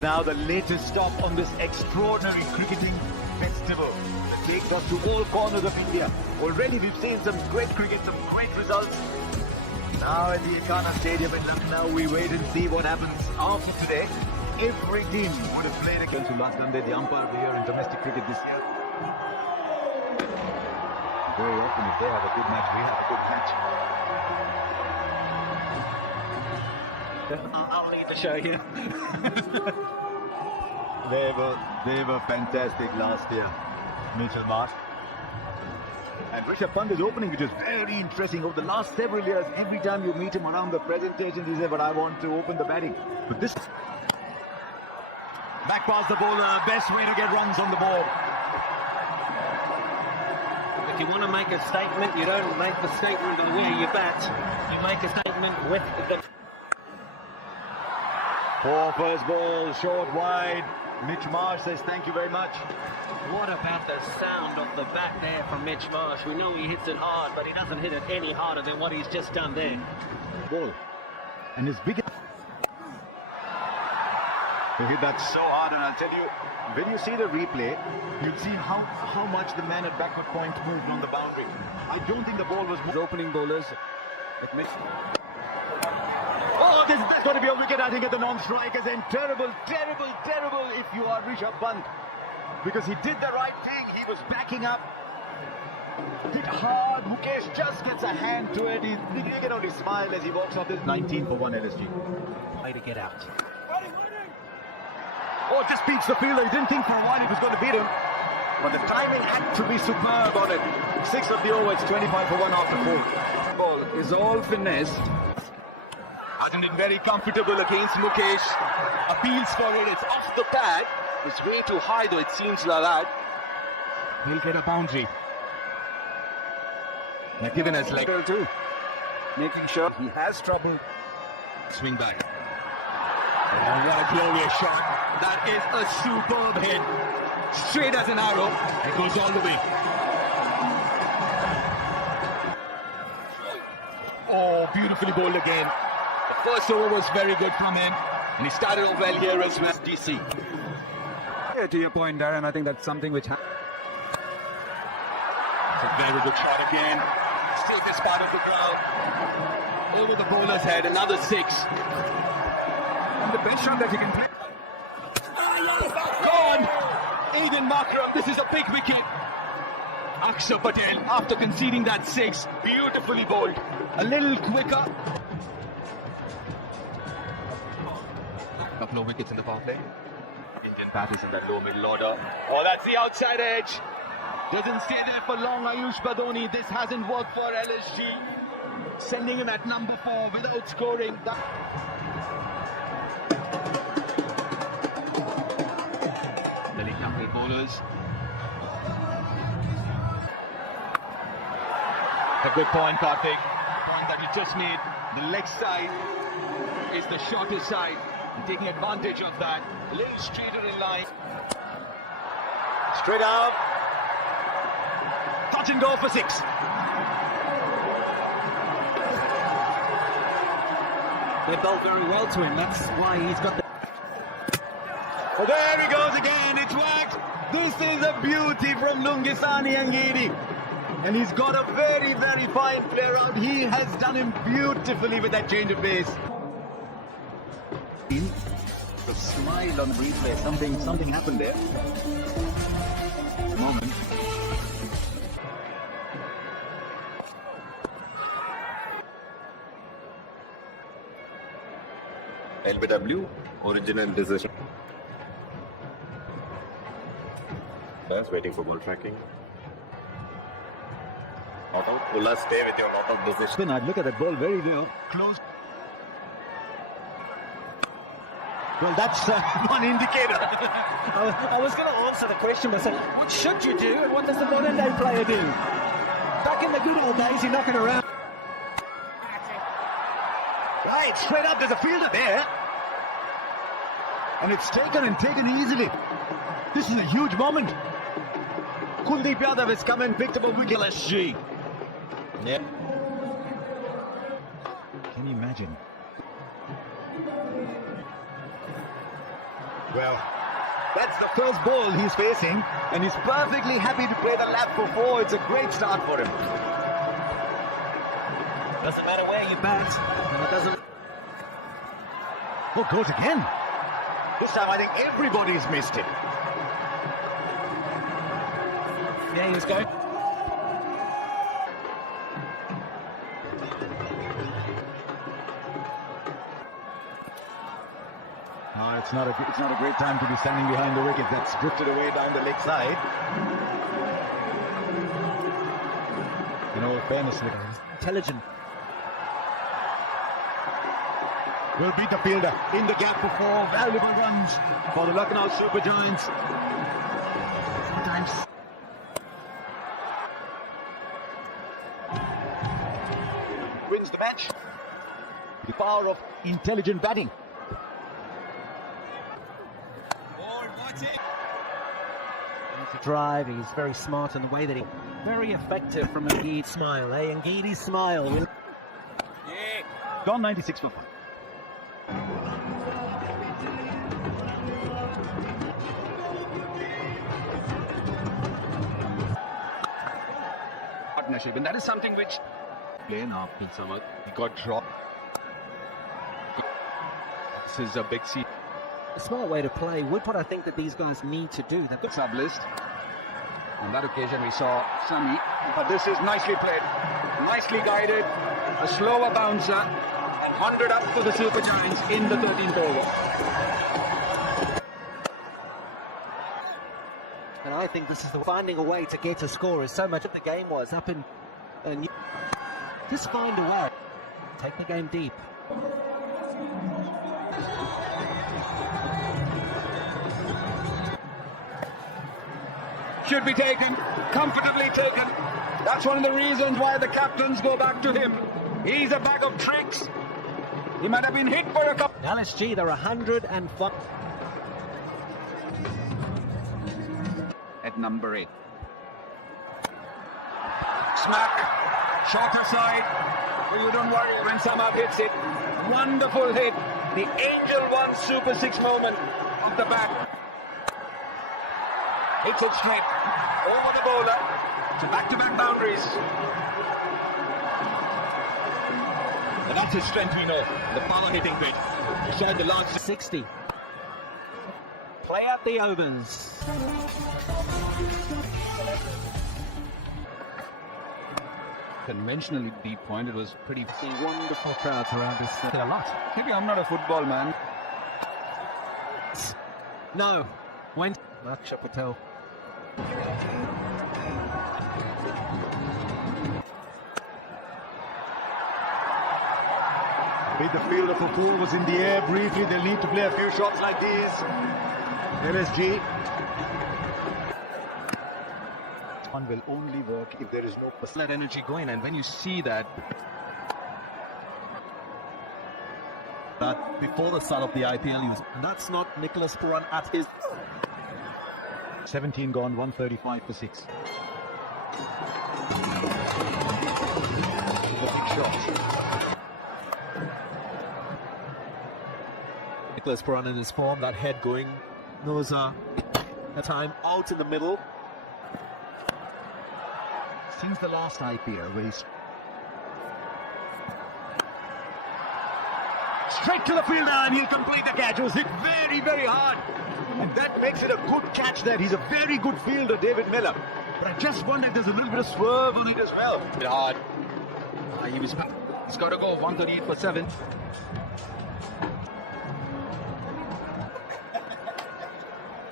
Now the latest stop on this extraordinary cricketing festival that takes us to all corners of India. Already we've seen some great cricket, some great results. Now at the Ekana Stadium in Lखनऊ, we wait and see what happens after today. Every team would have played against last Sunday, the umpire over here in domestic cricket this year. Very often if they have a good match, we have a good match. I'll need to show you. they were fantastic last year, Mitchell Marsh. And Rishabh Pant is opening, which is very interesting. Over the last several years, every time you meet him around the presentations, he says, but I want to open the batting. But this back past the bowler, best way to get runs on the board. If you want to make a statement, you don't make the statement the way you bat. You make a statement with the... Poor first ball, short wide. Mitch Marsh says thank you very much. What about the sound of the bat there from Mitch Marsh? We know he hits it hard, but he doesn't hit it any harder than what he's just done there. Ball. And his biggest... He hit that so hard, and I'll tell you, when you see the replay, you'll see how much the man at backward point moved on the boundary. I don't think the ball was opening bowlers. Oh, there's got to be a wicket, I think, at the non-strikers, and terrible if you are Rishabh Pant. Because he did the right thing, he was backing up. Hit hard, Mukesh just gets a hand to it. You can only smile as he walks off this 19 for 1 LSG. Way to get out. Oh, just beats the fielder. He didn't think for a while he was going to beat him. But the timing had to be superb on it. 6 of the over, it's 25 for 1 after 4. Ball is all finessed. Hasn't been very comfortable against Mukesh. Appeals for it, it's off the pad. It's way too high though, it seems like that. He'll get a boundary. They're given us like too. Making sure he has trouble. Swing back. Oh, what a glorious shot. That is a superb hit. Straight as an arrow. It goes all the way. Oh, beautifully bowled again. The first over was very good from him. And he started off well here as well. DC. Yeah, to your point, Darren, I think that's something which... It's a very good shot again. Still this part of the crowd. Over the bowler's head, another 6. And the best shot that you can play. Gone! Aiden Makram, this is a big wicket. Akshar Patel, after conceding that 6, beautifully bowled. A little quicker. Couple of wickets in the power play. Indian batters in that low middle order. Oh, that's the outside edge. Doesn't stay there for long, Ayush Badoni. This hasn't worked for LSG. Sending him at number 4 without scoring. Delhi Capital bowlers. A good point, Karthik. Point that you just made. The leg side is the shortest side. And taking advantage of that. A little straighter in line. Straight up. Touch and go for 6. They bowled very well to him, that's why he's got the... Oh, there he goes again, it's whacked. This is a beauty from Lungisani Angidi. And he's got a very fine player out. He has done him beautifully with that change of pace. A smile on the replay, something happened there. A moment. LBW, original decision. That's waiting for ball tracking. Not out. Ulla, stay with your not out decision. I'd look at that ball very well. Close. Well, that's one indicator. I was going to answer the question by saying, what should you do and what does the modern day player do? Back in the good old days, you're knocking around. Right, straight up, there's a fielder there. And it's taken easily. This is a huge moment. Kuldeep Yadav has come and picked up a wicket. LSG. Yeah. Can you imagine? well. That's the first ball he's facing, and he's perfectly happy to play the lap for 4. It's a great start for him. Doesn't matter where you bat, and it doesn't... Oh, goes again. This time I think everybody's missed it. Yeah, he's going. It's not a great time to be standing behind the wicket. That's drifted away down the leg side. In all fairness, Intelligent. will beat the fielder in the gap for 4 valuable runs for the Luknow Super Giants. Sometimes wins the match. The power of intelligent batting. To drive, he's very smart in the way that he... Very effective from Ngidi's smile, eh? Ngidi's smile. Gone 96 for 5. Partnership, and that is something which playing off in summer. He got dropped. This is a big seat. A smart way to play would what I think that these guys need to do. They've got Sub list. On that occasion we saw Sami, but this is nicely played, nicely guided, a slower bouncer, and 100 up for the Super Giants in the 13th over. And I think this is the finding a way to get a score, as so much of the game was up in... just find a way. Take the game deep. Should be taken, comfortably taken. That's one of the reasons why the captains go back to him. He's a bag of tricks. He might have been hit for a couple. LSG, they're 105. At number 8. Smack, shorter side. But you don't worry when Samab hits it. Wonderful hit. The Angel 1 Super 6 moment of the bat. Hits it straight over the bowler to back-to-back boundaries. And that's his strength, we know. The power hitting bit. He showed the last 60. Play out the overs. Conventionally deep point, it was pretty... See wonderful crowds around this. A lot. Maybe I'm not a football man. No. Went. Akshay Patel. With the fielder for 4 was in the air briefly. They'll need to play a few shots like these. LSG. One will only work if there is no personal energy going, and when you see that Before the start of the IPL, he was... That's not Nicholas Puran at his... 17 gone, 135 for 6. The big shot. Nicholas Puran in his form, that head going, knows a time out in the middle. Since the last IPL, where he's straight to the fielder and he'll complete the catch. It was hit very, very hard. And that makes it a good catch there. He's a very good fielder, David Miller. But I just wonder if there's a little bit of swerve on it as well. Hard. He's got to go 138 for 7.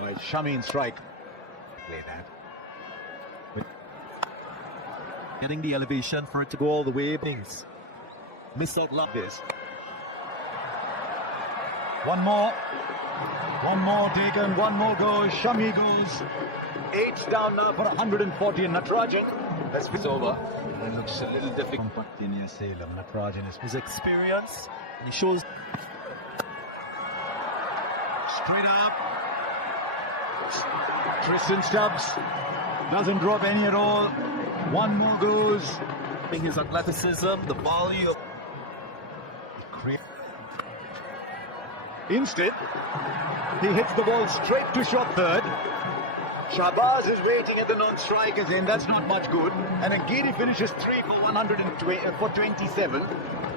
Right, Shami in strike. Play that. Getting the elevation for it to go all the way. Things. Missed out like this. One more taken, one more goes. Shami goes. 8 down now for 140, and Natarajan. That's over. It looks a little difficult. Natarajan is His experience, and he shows... straight up. Tristan Stubbs doesn't drop any at all. One more goes. His athleticism, the volume. Instead, he hits the ball straight to short third. Shahbaz is waiting at the non-striker's end. That's not much good. And Angiri finishes 3 for 127.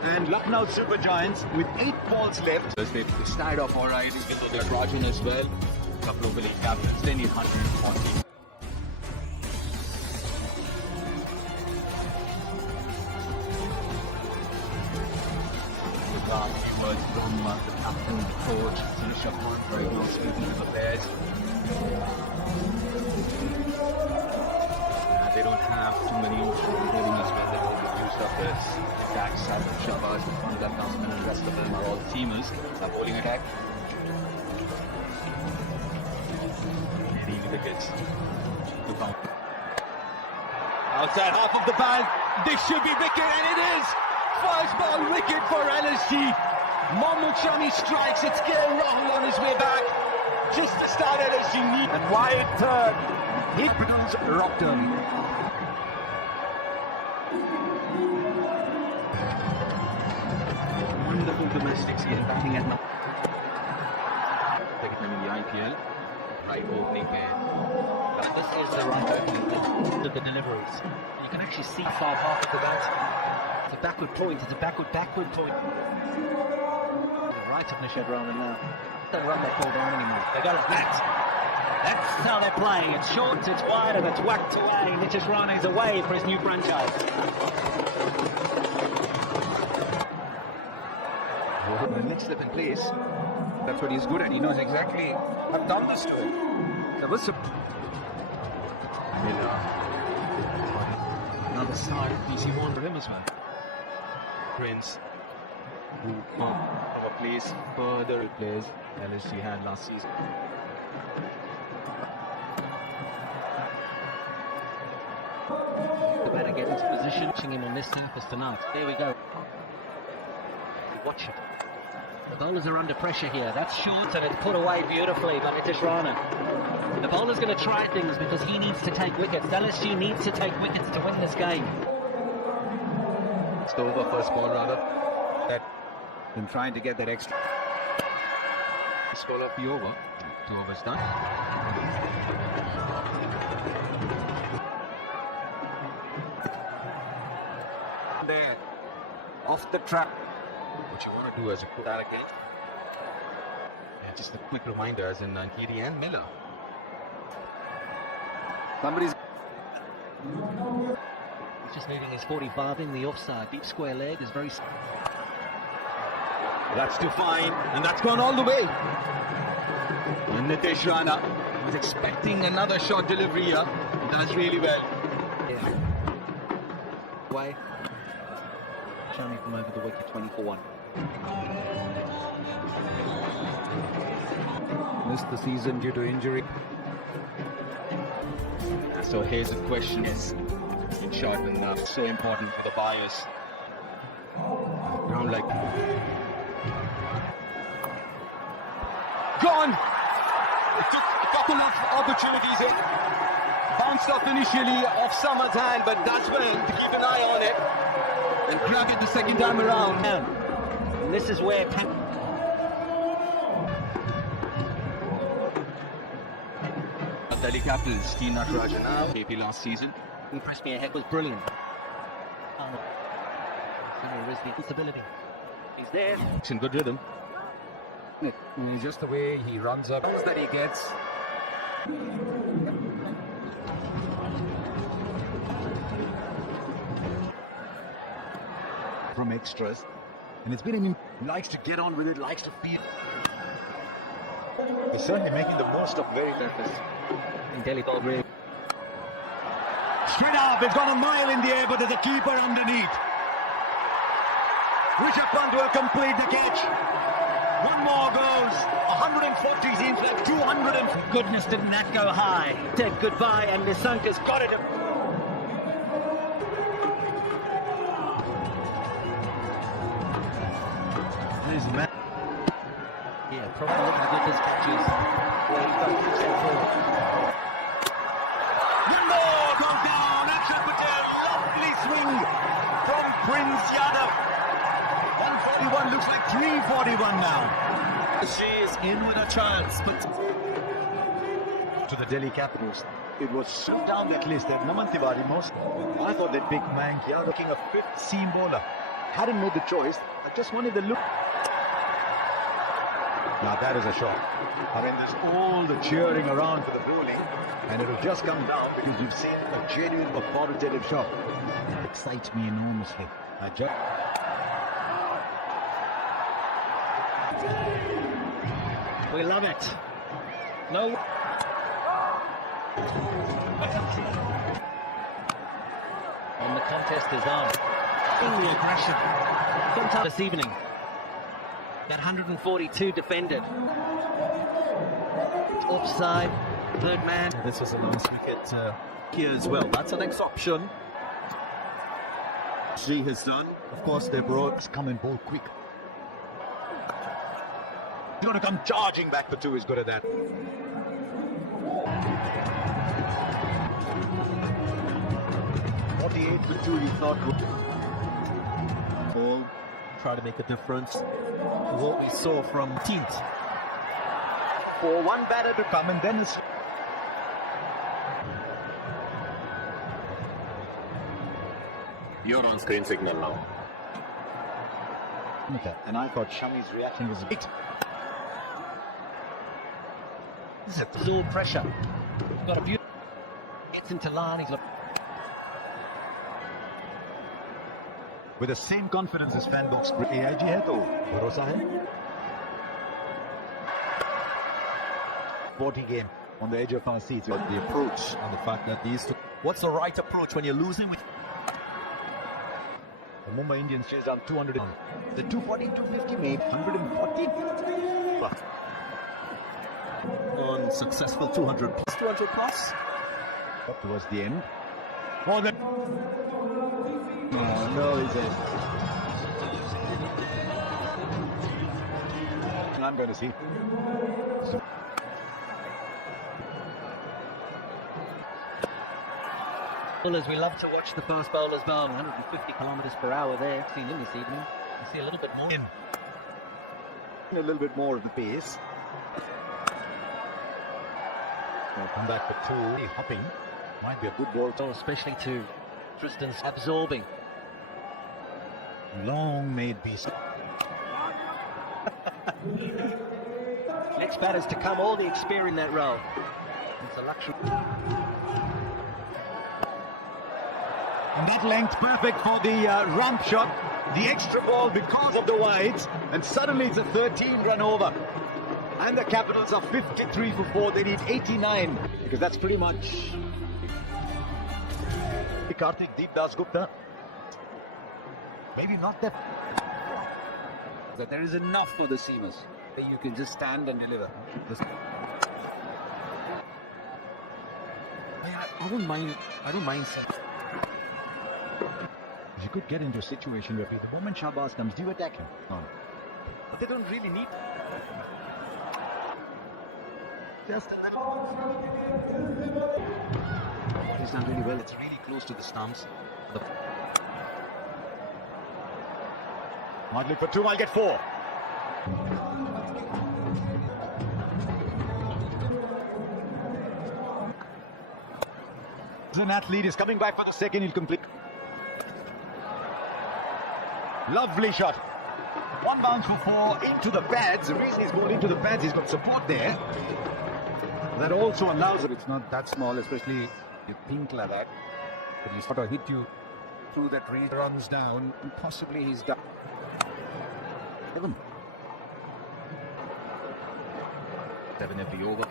And Lucknow Super Giants with 8 balls left. They started off all right, even though they're Rajan as well. A couple of elite captains, they need 140. Words from the captain, the coach, Suresh Khan, very well speaking to the players. They don't have too many hitting as well. They don't use up as Dax, Shahbaz, That Nasman, and the rest of them are all seamers. A bowling attack. Leading wickets. Outside half of the band. This should be wicket, and it is! First ball wicket for LSG. Mahmood Shami strikes. It's Gail Rahul on his way back. Just to start LSG need. And wide third. He becomes rocked early. Wonderful domestics here batting at number. Taking them in the IPL. Right opening here. This is the deliveries. You can actually see far half of the bat. It's a backward point. It's a backward point. Right of Nishad Rana now. Don't run that ball down anymore. They got it. That's how they're playing. It's short, it's wide, and it's whacked away. Nitish Rana is away for his new franchise. The next step in place. That's what he's good at. He knows exactly. I've done this to him. That was a Another start at PC1 for him as well. Prince, who of a place further replays LSG had last season. They better get into position. Watching him on this surface tonight. There we go. Watch it. The bowlers are under pressure here. That's short and it's put away beautifully by Nitish Rana. The bowler's going to try things because he needs to take wickets. LSG needs to take wickets to win this game. It's over first ball rather. that been trying to get that extra. This ball up the over. 2 overs done. There, off the track. What you want to do is put that again. Yeah, just a quick reminder as in Angiri and Miller. Somebody's. He's just leaving his 45 in the offside. Deep square leg is very... That's too fine, and that's gone all the way. And Nitish Rana was expecting another short delivery here. He does really well. Yeah. Way. Shami from over the wicket, 20-1. Missed the season due to injury. So here's the question: is in short and so important for the buyers? Ground like gone. It took a couple of opportunities. It bounced off initially off Summer's hand, but that's when to keep an eye on it and grab it the second time around. And this is where... Delhi Capitals, T Natarajan now, KP last season. Impressed me ahead was brilliant. Stability. He's there. It's in good rhythm. Just the way he runs up that he gets. From extras, and it's been likes to get on with it, likes to feel. He's certainly making the most of very purpose. In Delhi ball really. Straight up, it's got a mile in the air, but there's a keeper underneath. Rishabh Pant will complete the catch. One more goes. 140 seems like 200. Goodness, didn't that go high? Said goodbye, and Nisanka's got it. There's a man. Yeah, probably looking to get his catches. Yeah, he's got 6 and 4. One more gone down. Akshar Patel, lovely swing from Prince Yadav. 140. 41 looks like 341 now. She is in with a chance, but To the Delhi Capitals. It was shut down that list. That Naman Tiwari most. I thought that big man, yeah, looking a fifth seam bowler. Hadn't made the choice. I just wanted the look. Now that is a shot. I mean, there's all the cheering around for the bowling, and it will just come down because you've seen a genuine, authoritative shot. It excites me enormously. I just. We love it. No. And the contest is on. In the aggression. Sometime this evening. That 142 defended. Offside. Third man. this was a last wicket here as well. That's the next option. She has done. Of course, they brought come and bowl quick. He's going to come charging back for two. He's good at that. For two, he thought would Try to make a difference. What we saw from Teams. for one batter to come, and then it's You're on screen signal now. and I thought Shami's reaction was great. This is absorb pressure. Got a beautiful. Gets into line. He's With the same confidence as fan books, AIG hai to bharosa hai. 40 game on the edge of our seats. But the approach and the fact that these two. What's the right approach when you're losing with? The Mumbai Indians chased down 200. The 240, 250 made 140. On successful 200 plus. 200 plus. Up towards the end. More than. Oh, no, he's in. I'm going to see. bowlers. We love to watch the fast bowlers bowl. 150 kilometres per hour there. Seen in this evening. You see a little bit more. In. A little bit more of the pace. Come back for two. Hopping. Might be a good ball. Oh, especially to Tristan's absorbing. Long made beast. Next batters to come, all the experience in that role. It's a luxury. And that length perfect for the rump shot. The extra ball because of the wides. And suddenly it's a 13-run over. And the Capitals are 53 for 4. They need 89. Because that's pretty much... Karthik, Deep Das Gupta. Maybe not that. That there is enough for the seamers. You can just stand and deliver. I don't mind seeing. You could get into a situation where the moment Shahbaz comes, do you attack him? No. But they don't really need. Just a little. He's done really well. It's really close to the stumps. Might look for two, I'll get four. An athlete is coming back for the second, he'll complete. Lovely shot. One bounce for four into the pads. The reason he's going into the pads, he's got support there. That also allows it. It's not that small, especially you think like that. But he's got to hit you through that reed, runs down, and possibly he's done. 7 every over.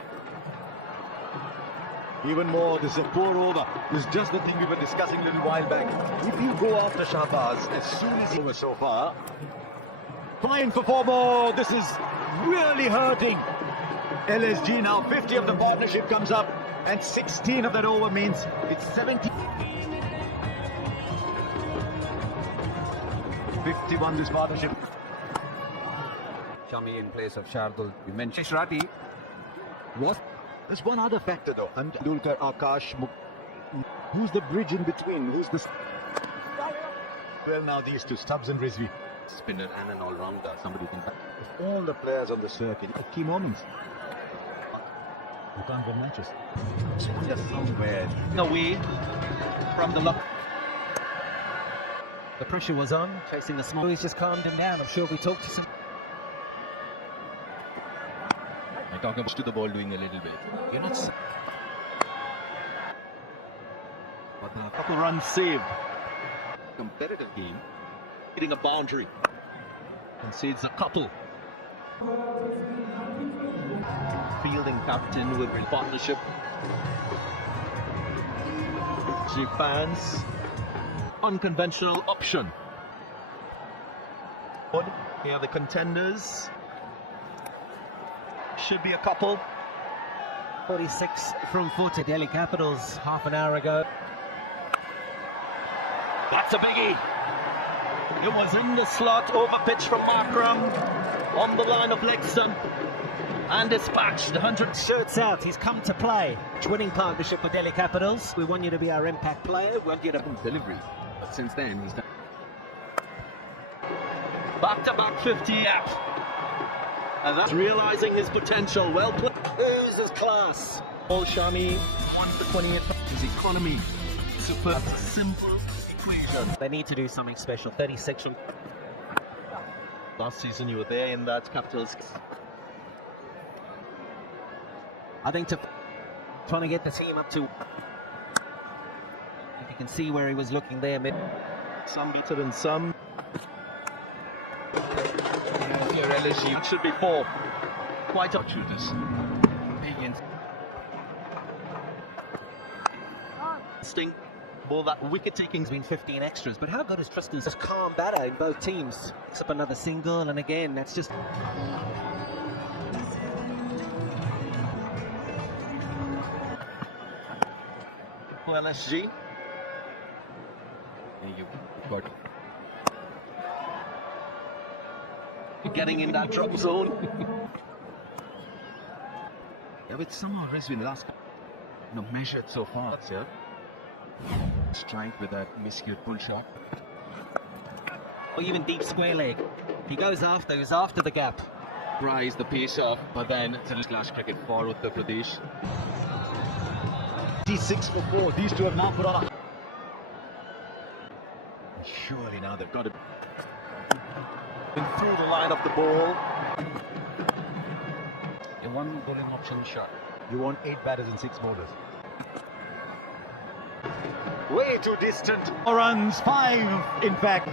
Even more, this is a poor over. This is just the thing we were discussing a little while back. If you go after Shahbaz as soon as he was so far, fine for four more. This is really hurting LSG now. 50 of the partnership comes up, and 16 of that over means it's 70. 51 this partnership. Shami in place of Shardul. You mentioned Shrati. What? There's one other factor though. And Dulkar, Akash, who's the bridge in between? Who's the... Well, now these two, Stubbs and Rizvi. spinner and an all-rounder, somebody who can... All the players on the circuit at key moments. You can't win matches. Just wonder somewhere. Away from the lock. The pressure was on, chasing the small. He's just calmed him down. I'm sure we talked to some. I'm talking about to the ball doing a little bit. You're not. But a couple runs saved. Competitive game. Hitting a boundary. Concedes a couple. Fielding captain with partnership. Fans. Unconventional option. Here are the contenders. Should be a couple. 46 from 40 Delhi Capitals half an hour ago. That's a biggie. It was in the slot, over pitch from Markram, on the line of leg stump, and dispatched. 100 Shirts out, he's come to play. Winning partnership with Delhi Capitals. We want you to be our impact player. We want you to delivery. But since then, he's done back-to-back 50 out. And that's realizing his potential. Well played. Who's his class? Paul Shami wants the 28. His economy. Super. That's a simple equation. They need to do something special. 36 from... Last season you were there in that Capitals. I think trying to get the team up to... If you can see where he was looking there. Some better than some. Here LSU should be 4. Quite a shooters. Sting. Ball that wicket taking. It's been 15 extras, but how good is Tristan's just calm batter in both teams? Picks up another single, and again, that's just... For LSG. There you got it. Getting in that drop zone. Yeah, but somehow has been last measured so far. Yeah. Strike with that miscued pull shot. Or even deep square leg. He goes after, he's after the gap. Rise the pace up, but then it's a clash cricket for Uttar Pradesh. 6 for 4. These two have now put on. Surely now they've got it. Through the line of the ball. A one bowling option shot. You want 8 batters and 6 bowlers. Way too distant. 4 runs, 5 in fact.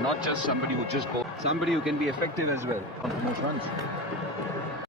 Not just somebody who just bowls, somebody who can be effective as well. On the most runs.